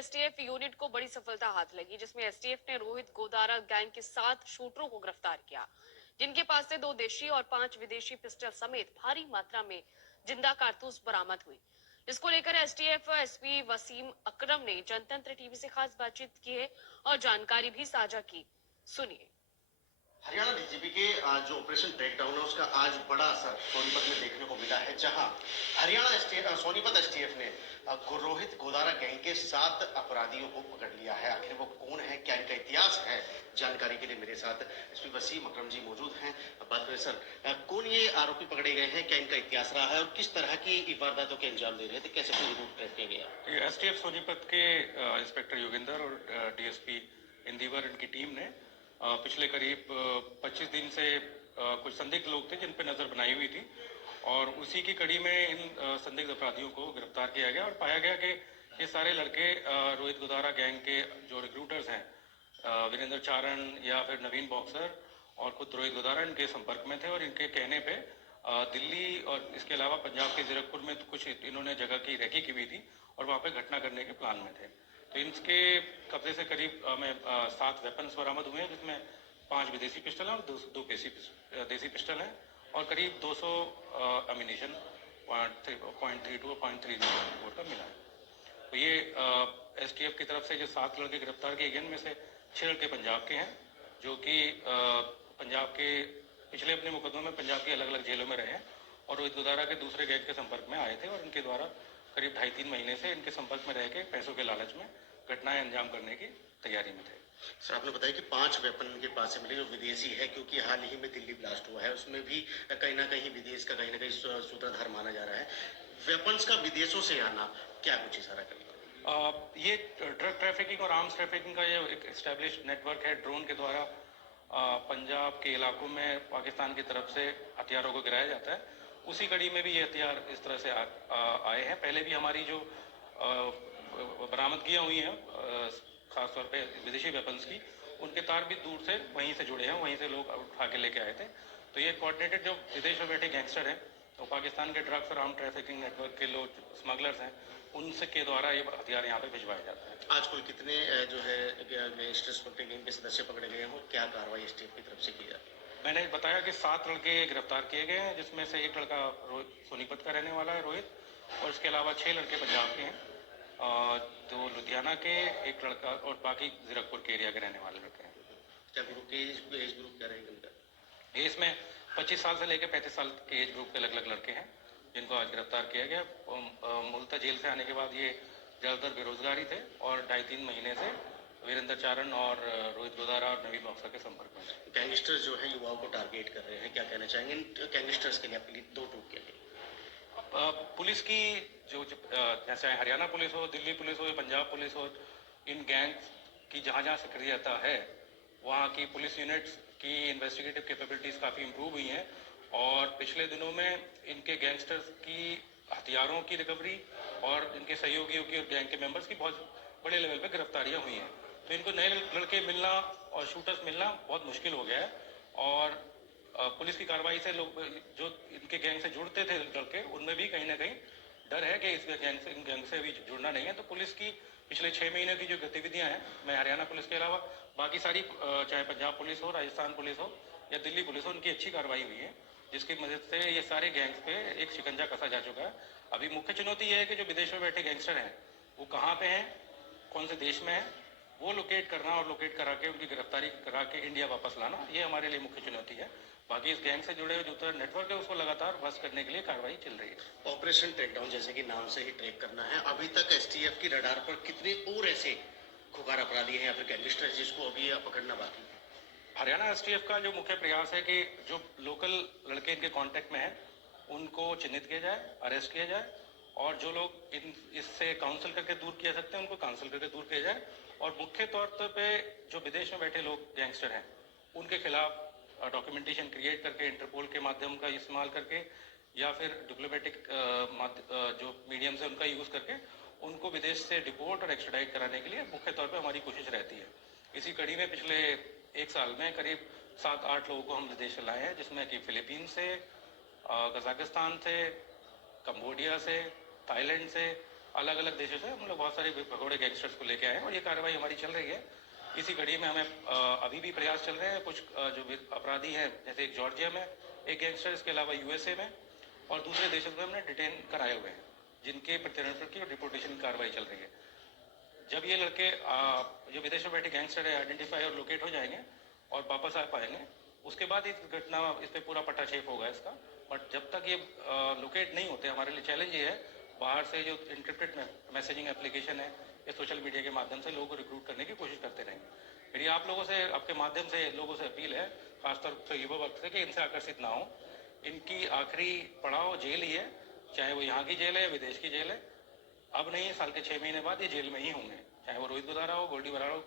STF unit को बड़ी सफलता हाथ लगी, जिसमें एसटीएफ ने रोहित गोदारा गैंग के 7 शूटरों को गिरफ्तार किया, जिनके पास से 2 देशी और 5 विदेशी पिस्टल समेत भारी मात्रा में जिंदा कारतूस बरामद हुई। इसको लेकर एसटीएफ एसपी वसीम अकरम ने जनतंत्र टीवी से खास बातचीत की है और जानकारी भी साझा की। सुनिए। हरियाणा डीजीपी के जो ऑपरेशन ब्रेकडाउन है उसका आज बड़ा असर सोनीपत में देखने को मिला है, जहां हरियाणा सोनीपत एसटीएफ ने रोहित गोदारा गैंग के 7 अपराधियों को पकड़ लिया है। आखिर वो कौन है, क्या इनका इतिहास है, जानकारी के लिए मेरे साथ एसपी वसीम अकरम जी मौजूद हैं। बात करें सर, कौन ये आरोपी पकड़े गए हैं, क्या इनका इतिहास रहा है और किस तरह की वारदातों के अंजाम दे रहे थे, कैसे पूरी रूट ट्रैक किया गया? एसटीएफ सोनीपत के इंस्पेक्टर योगेंद्र और डीएसपी इंदिवर, इनकी टीम ने पिछले करीब 25 दिन से कुछ संदिग्ध लोग थे जिन पर नजर बनाई हुई थी, और उसी की कड़ी में इन संदिग्ध अपराधियों को गिरफ्तार किया गया और पाया गया कि ये सारे लड़के रोहित गोदारा गैंग के जो रिक्रूटर्स हैं, वीरेंद्र चारण या फिर नवीन बॉक्सर और खुद रोहित गोदारा इनके संपर्क में थे, और इनके कहने पे दिल्ली और इसके अलावा पंजाब के जीरकपुर में कुछ इन्होंने जगह की रेकी की हुई थी और वहाँ पे घटना करने के प्लान में थे। तो इनके कब्जे से करीब हमें 7 वेपन्स बरामद हुए हैं, जिसमें 5 विदेशी पिस्टल हैं और 2 देसी पिस्टल हैं, और करीब 200 अम्यूनिशन 0.32 और 0.30 का मिला है। तो ये एसटीएफ की तरफ से जो 7 लड़के गिरफ्तार किए गए, इनमें से 6 लड़के पंजाब के हैं, जो कि पंजाब के पिछले अपने मुकदमों में पंजाब की अलग अलग जेलों में रहे हैं और रोहित गोदारा के दूसरे गैंग के संपर्क में आए थे, और इनके द्वारा करीब 2.5-3 महीने से इनके संपर्क में रह के पैसों के लालच में घटनाएं अंजाम करने की तैयारी में थे। सर, आपने बताया कि 5 वेपन के पास से मिले जो विदेशी है, क्योंकि हाल ही में दिल्ली ब्लास्ट हुआ है, उसमें भी कहीं ना कहीं विदेश का कहीं ना कहीं सूत्रधार माना जा रहा है। वेपन्स का विदेशों से आना क्या कुछ इशारा करता है? ये ड्रग ट्रैफिकिंग और आर्म्स ट्रैफिकिंग का ये एक एस्टेब्लिश नेटवर्क है। ड्रोन के द्वारा पंजाब के इलाकों में पाकिस्तान की तरफ से हथियारों को गिराया जाता है। उसी कड़ी में भी ये हथियार इस तरह से आए हैं। पहले भी हमारी जो बरामदगियाँ हुई हैं, खासतौर पे विदेशी वेपन्स की, उनके तार भी दूर से वहीं से जुड़े हैं, वहीं से लोग उठा के लेके आए थे। तो ये कोऑर्डिनेटेड जो विदेश में बैठे गैंगस्टर हैं, तो पाकिस्तान के ड्रग्स और आर्म ट्रैफिकिंग नेटवर्क के लोग स्मगलर्स हैं, उनसे के द्वारा ये हथियार यहाँ पे भिजवाया जाता है। आज कुल कितने जो है गैंगस्टर्स पकड़े गए, इनके सदस्य पकड़े गए हैं और क्या कार्रवाई एसटीएफ की तरफ से की जाती है? मैंने बताया कि 7 लड़के गिरफ्तार किए गए हैं, जिसमें से एक लड़का सोनीपत का रहने वाला है रोहित, और इसके अलावा 6 लड़के पंजाब के हैं, तो लुधियाना के एक लड़का, और बाकी जीरकपुर के एरिया के रहने वाले लड़के हैं। क्या ग्रुप के एज ग्रुप क्या रहेगा इनका? इसमें 25 साल से लेकर 35 साल के एज ग्रुप के अलग अलग लड़के हैं, जिनको आज गिरफ्तार किया गया। मूलतः जेल से आने के बाद ये ज़्यादातर बेरोजगारी थे और 2.5-3 महीने से वीरेंद्र चारण और रोहित गोदारा और नवीन बॉक्सर के संपर्क में। गैंगस्टर्स जो है युवाओं को टारगेट कर रहे हैं, क्या कहना चाहेंगे गैंगस्टर्स के लिए? आपके लिए 2 टूक के लिए पुलिस की जो जैसे हरियाणा पुलिस हो, दिल्ली पुलिस हो या पंजाब पुलिस हो, इन गैंग्स की जहाँ जहाँ सक्रियता है, वहाँ की पुलिस यूनिट्स की इन्वेस्टिगेटिव कैपेबिलिटीज काफ़ी इम्प्रूव हुई हैं, और पिछले दिनों में इनके गैंगस्टर्स की हथियारों की रिकवरी और इनके सहयोगियों की और गैंग के मेंबर्स की बहुत बड़े लेवल पे गिरफ्तारियां हुई हैं। तो इनको नए लड़के मिलना और शूटर्स मिलना बहुत मुश्किल हो गया है, और पुलिस की कार्रवाई से लोग जो इनके गैंग से जुड़ते थे लड़के, उनमें भी कहीं ना कहीं डर है कि इस गैंग से अभी जुड़ना नहीं है। तो पुलिस की पिछले 6 महीने की जो गतिविधियां हैं, मैं हरियाणा पुलिस के अलावा बाकी सारी, चाहे पंजाब पुलिस हो, राजस्थान पुलिस हो या दिल्ली पुलिस हो, उनकी अच्छी कार्रवाई हुई है, जिसकी मदद से ये सारे गैंग्स पे एक शिकंजा कसा जा चुका है। अभी मुख्य चुनौती ये है कि जो विदेश में बैठे गैंगस्टर हैं, वो कहाँ पे हैं, कौन से देश में है, वो लोकेट करना और लोकेट करा के उनकी गिरफ्तारी करा के इंडिया वापस लाना, ये हमारे लिए मुख्य चुनौती है। बाकी इस गैंग से जुड़े हुए जो नेटवर्क है, उसको लगातार ध्वस्त करने के लिए कार्रवाई चल रही है। ऑपरेशन ट्रैकडाउन, जैसे कि नाम से ही ट्रैक करना है, अभी तक एसटीएफ की रडार पर कितने और ऐसे खुकार अपराधी हैं या फिर गैंगस्टर जिसको अभी पकड़ना बाकी है? हरियाणा एसटीएफ का जो मुख्य प्रयास है कि जो लोकल लड़के इनके कांटेक्ट में हैं, उनको चिन्हित किया जाए, अरेस्ट किया जाए, और जो लोग इससे काउंसिल करके दूर किया सकते हैं, उनको काउंसिल करके दूर किया जाए, और मुख्य तौर पे जो विदेश में बैठे लोग गैंगस्टर हैं, उनके खिलाफ डॉक्यूमेंटेशन क्रिएट करके, इंटरपोल के माध्यम का इस्तेमाल करके या फिर डिप्लोमेटिक जो मीडियम से उनका यूज़ करके उनको विदेश से डिपोर्ट और एक्सट्राडाइट कराने के लिए मुख्य तौर पे हमारी कोशिश रहती है। इसी कड़ी में पिछले 1 साल में करीब 7-8 लोगों को हम विदेश से लाए हैं, जिसमें कि फिलीपीन से, कजाकिस्तान से, कंबोडिया से, थाईलैंड से, अलग अलग देशों से हम लोग बहुत सारे भगोड़े गैंगस्टर्स को लेके आए हैं और ये कार्रवाई हमारी चल रही है। इसी कड़ी में हमें अभी भी प्रयास चल रहे हैं। कुछ जो अपराधी हैं, जैसे एक जॉर्जिया में एक गैंगस्टर, इसके अलावा यूएसए में और दूसरे देशों में हमने डिटेन कराए हुए हैं, जिनके प्रत्यर्पण की और डिपोर्टेशन की कार्रवाई चल रही है। जब ये लड़के जो विदेश में बैठे गैंगस्टर है आइडेंटिफाई और लोकेट हो जाएंगे और वापस आ पाएंगे, उसके बाद इस घटना, इस पे पूरा पट्टाछेप होगा इसका। बट जब तक ये लोकेट नहीं होते, हमारे लिए चैलेंज ये है, बाहर से जो इंटरप्रेट मैसेजिंग एप्लीकेशन है या सोशल मीडिया के माध्यम से लोगों को रिक्रूट करने की कोशिश करते रहेंगे। मेरी आप लोगों से, आपके माध्यम से लोगों से अपील है, खासतौर पर युवा वर्ग से, कि इनसे आकर्षित ना हो। इनकी आखिरी पड़ाव जेल ही है, चाहे वो यहाँ की जेल है या विदेश की जेल है। अब नहीं, साल के 6 महीने बाद ये जेल में ही होंगे, चाहे वो रोहित गोदारा हो, गोल्डी बराड़ हो।